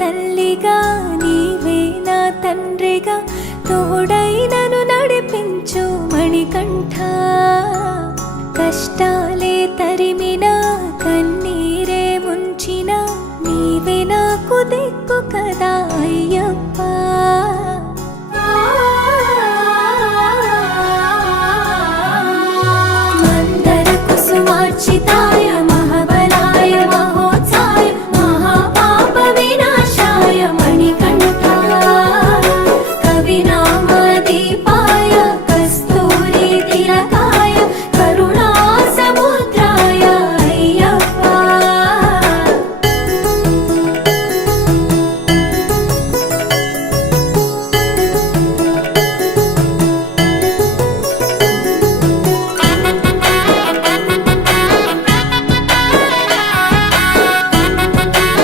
తల్లిగా నీవే నా తండ్రిగా తోడై నన్ను నడిపించు మణికంఠ. కష్టాలే తరిమినా కన్నీరే ముంచినా నీవే నాకు దిక్కు కదా అయ్యప్ప. మందర కుసుమార్చితా